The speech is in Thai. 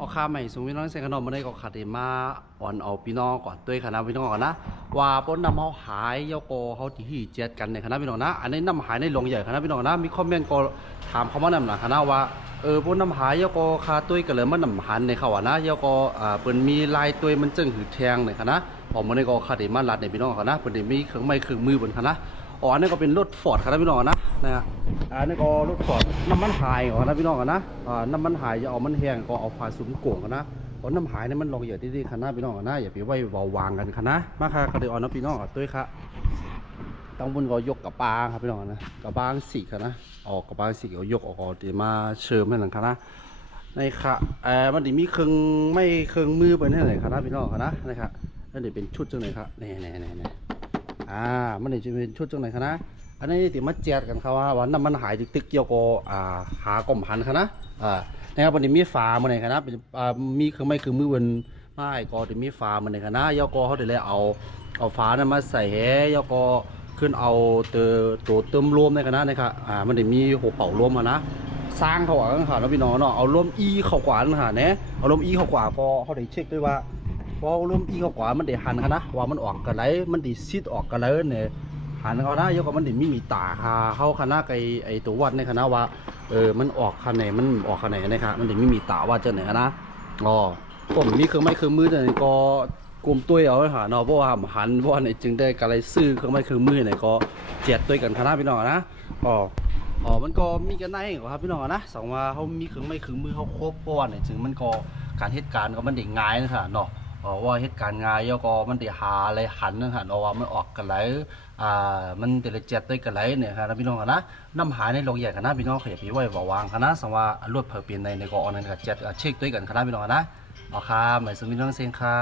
เอาข้าใหม่สูงพี่น้องเซนขนมมาได้ก็ขัดมาอ่อนเอาพี่น้องก่อนด้วยคณะพี่น้องก่อนนะว่าป้นนำเขาหายโยโกเขาที่เจ็ดกันในคณะพี่น้องนะอันนี้นำหายในหลวงใหญ่คณะพี่น้องนะมีคอมเมนต์ก็ถามเขามาหน่อยคณะว่าป้นนำหายโยโกคาตุ้ยกันเลยมันนำหันในเขาอ่ะนะโยโกเปิ่นมีลายตุ้ยมันจึงหืดแทงในคณะออกมาในก็ขัดมาลัดในพี่น้องคณะเปิ่นมีเครื่องไม้เครื่องมือบนคณะอ๋ออันนี้ก็เป็นรถฟอร์ดครับพี่น้องนะอันนี้ก็รถฟอร์ดน้ำมันหายนะพี่น้องนะน้ำมันหายจะเอามันแห้งก็เอาผ้าสุมโก่งกันนะเอาน้ำหายนี่มันลงอย่าที่คณะพี่น้องนะอย่าไปไว้วางกันคณะมาค่ะก็เดี๋ยวเอานะพี่น้องด้วยค่ะต้องบนก็ยกกับปางครับพี่น้องนะกับปางสีคณะออกกับปางสีเอายกออกเดี๋ยวมาเชิมให้หลังคณะในค่ะมันจะมีเครื่องไม่เครื่องมือไปให้ไหนคณะพี่น้องคณะนะครับนั่นเดี๋ยวเป็นชุดจังไหนครับนี่มันจะเป็นชุดจังไหนคะนะอันนี้ติมาแจกกันครับว่าน้ำมันหายตึกเกี่ยวกับหากลมหันคะนะนะครับวันนี้มีฝามาไหนคะนะเป็นมีเครื่องไม้เครื่องมือบนไม้ก็จะมีฝามาไหนคะนะยกเขาจะเลยเอาฝานั้นมาใส่แห่ยกขึ้นเอาตัวเติมลมในคะนะนะครับมันจะมีหัวเป่าลมนะสร้างเขากันค่ะแล้วพี่น้องเนาะเอาลมอีเข้ากว่านะค่ะเนี่ยเอาลมอีเข้ากว่าก็เขาได้เช็คด้วยว่าพอลมอีเข้ากว่ามันได้หันค่ะนะว่ามันออกกันไหนมันได้ซิดออกกันเลยเนี่ยหันเขานะยกมันได้มีตาเขาคณะไอตัววัดในคณะว่ามันออกคันไหนมันออกคันไหนนะครับมันได้มีตาว่าจะไหนนะอ๋อผมมีเครื่องไม้เครื่องมือแต่ก็กลุ่มตัวเอาหาเนาะเพราะว่าหันเพราะว่าในจึงได้การไล่ซื้อเครื่องไม้เครื่องมือไหนก็เจ็ดตัวกันคณะพี่น้องนะมันก็มีกันได้ครับพี่น้องนะสองว่าเขามีเครื่องไม้เครื่องมือเขาครบเพราะว่าในจึงมันก็การเหตุการณ์ก็มันได้ง่ายนะครับเนาะว่าเหตุการณ์ง่ายแล้วก็มันได้หาอะไรหันนะครับว่ามันออกกันไหลมันแต่ละเจ็ดด้วยกันไหลเนี่ยครับพี่น้องนะน้ำหายในโรงใหญ่กันนะพี่น้องเขียนไว้วางคณะสองว่ารวดเผยเปลี่ยนในกองนั้นกับเจ็ดเช็คด้วยกันคณะพี่น้องนะค่ะหมายถึงพี่น้องเซนค่ะ